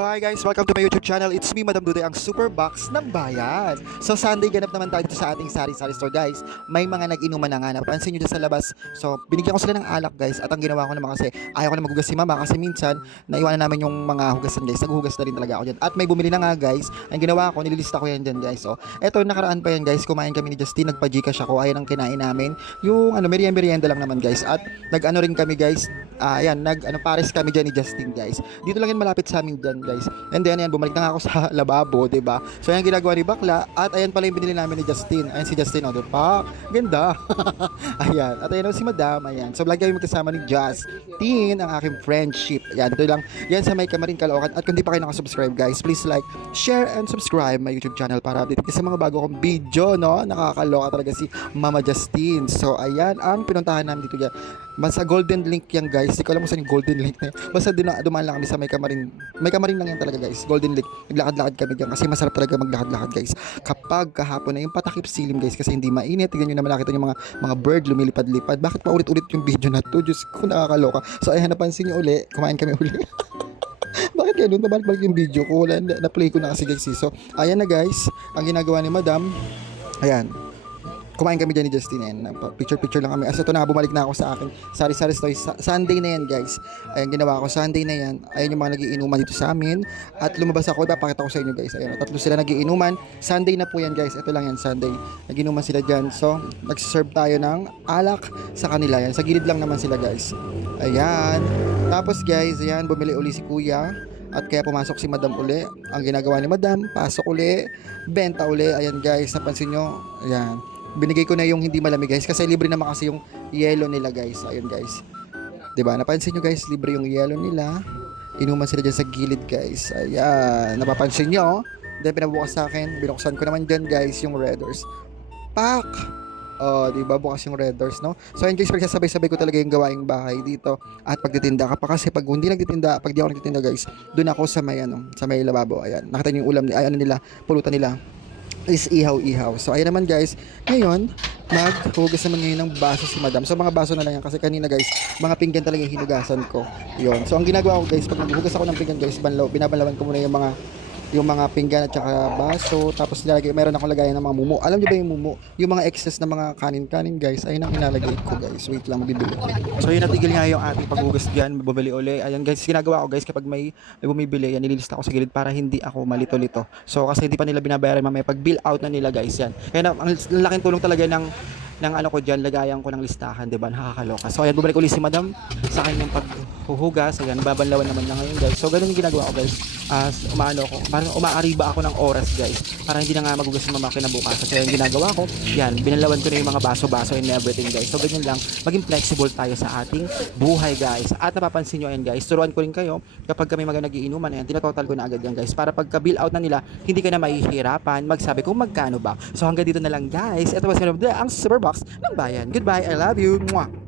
Hi guys, welcome to my YouTube channel. It's me, Madam Dudoy, ang Super Box ng Bayan. So Sunday ganap naman tayo dito sa ating sari-sari store guys. May mga nag-inuman na nga, napansin nyo dyan sa labas. So binigyan ko sila ng alak guys. At ang ginawa ko naman kasi ayaw ko na maghugas si mama kasi minsan naiwanan namin yung mga hugasan guys. Naghuhugas na rin talaga ako dyan. At may bumili na nga guys. Ang ginawa ko, nililista ko yan dyan guys. So eto, nakaraan pa yan guys. Kumain kami ni Justin, nagpa-Gcash ako. Ayan ang kinain namin. Yung merienda lang naman guys. At nag-ano rin kami guys. Ayan, pares kami dyan ni Justin guys. Dito lang yan malapit sa amin dyan guys. And then ayan, bumalik na nga ako sa lababo, 'di ba? So ayan ginagawa ni Bakla at ayan pala yung binili namin ni Justin. Ayan si Justin, oh, 'di ba? Ganda. Ayan. At ayan si Madam, ayan. So vlog kami magkasama ni Justin, ang aking friendship. Ayan, dito lang. Yan sa may Camarin, Caloocan. At kung di pa kayo nakasubscribe guys, please like, share, and subscribe my YouTube channel para update kayo sa mga bago kong video, no? Nakakaloka talaga si Mama Justin. So ayan ang pinuntahan namin dito dyan. Basta golden link yan guys. Hindi ko alam kung saan yung golden link na yan. Basta dumaan lang kami sa may Camarin. May Camarin lang yan talaga guys. Golden link. Naglakad-lakad kami dyan kasi masarap talaga maglakad-lakad guys. Kapag kahapon na yung patakip silim guys kasi hindi mainit. Tignan nyo naman, nakita yung mga bird lumilipad-lipad. Bakit pa ulit-ulit yung video na to? Diyos ko, nakakaloka. So ayan, napansin nyo uli. Kumain kami uli. Bakit ganun? Nabalik-balik yung video ko. Wala, na-play ko na kasi guys. So ayan na guys. Ang ginagawa ni Madam. Ayan. Kumain kami dyan ni Justin, and picture lang kami. As ito na, bumalik na ako sa akin sari-sari store. Sunday na yan guys. Ayan, ginawa ko Sunday na yan. Ayan yung mga nagiinuman dito sa amin. At lumabas ako, ipapakita ko sa inyo guys. Ayan, tatlo sila nagiinuman. Sunday na po yan guys. Ito lang yan, Sunday. Nagiinuman sila dyan. So nagsiserve tayo ng alak sa kanila. Yan, sa gilid lang naman sila guys. Ayan. Tapos guys, ayan, bumili uli si kuya. At kaya pumasok si Madam uli. Ang ginagawa ni Madam, pasok uli, benta uli. Ayan guys, napansin nyo. Ayan. Binigay ko na yung hindi malamig guys kasi libre naman kasi yung yellow nila guys. Ayun guys, 'di ba? Napansin nyo guys, libre yung yellow nila. Inuman sila dyan sa gilid guys. Ayan, napapansin nyo. Then pinabukas sa akin, binuksan ko naman dyan guys yung red doors. Pak! Oh, 'di ba? Bukas yung red doors, no? So ayun guys, pagsasabay-sabay ko talaga yung gawaing bahay dito. At pagtitinda ka pa kasi pag hindi nagtitinda, pag di ako nagtitinda guys, doon ako sa may sa may lababo. Ayan, nakita niyo yung ulam, nila, pulutan nila is ihaw-ihaw. So ayan naman guys, ngayon maghugas naman ngayon ng baso si Madam. So mga baso na lang yan kasi kanina guys, mga pinggan talaga yung hinugasan ko. Yun. So ang ginagawa ko guys, pag naghugas ako ng pinggan guys, binabanlawan ko muna yung mga pinggan at saka baso, tapos meron akong lagayan ng mga mumo. Alam niyo ba yung mumo? Yung mga excess na mga kanin guys, ayun ang ilalagay ko guys. Wait lang, bibili. So yun, natigil nga yung ating paghugas dyan, bumili uli. Ayan guys, ginagawa ko guys, kapag may bumibili, yan, nililista ko sa gilid para hindi ako malito-lito. So kasi hindi pa nila binabayaran mamaya pag bill out na nila guys yan. Kaya ang laking tulong talaga ng ano ko dyan, lagayan ko ng listahan, diba? Nakakaloka. So ayan, bumalik ulit si Madam sa kanyang paghuhugas. Ayan, babanlawan naman na ngayon guys. So ganun yung ginagawa ko guys. Parang umaariba ako ng oras guys. Para hindi na nga magugas ng mga kinabukasan. So yung ginagawa ko, yan, binalawan ko na yung mga baso-baso and everything guys. So ganyan lang, maging flexible tayo sa ating buhay guys. At napapansin nyo ayan guys, turuan ko rin kayo kapag kami nagiinuman, ayan, tinatotal ko na agad yan guys. Para pagka bill out na nila, hindi ka na mahihirapan magsabi kung magkano ba. So hanggang dito na lang guys. Ito was ang Super Box ng Bayan. Goodbye, I love you. Mwah!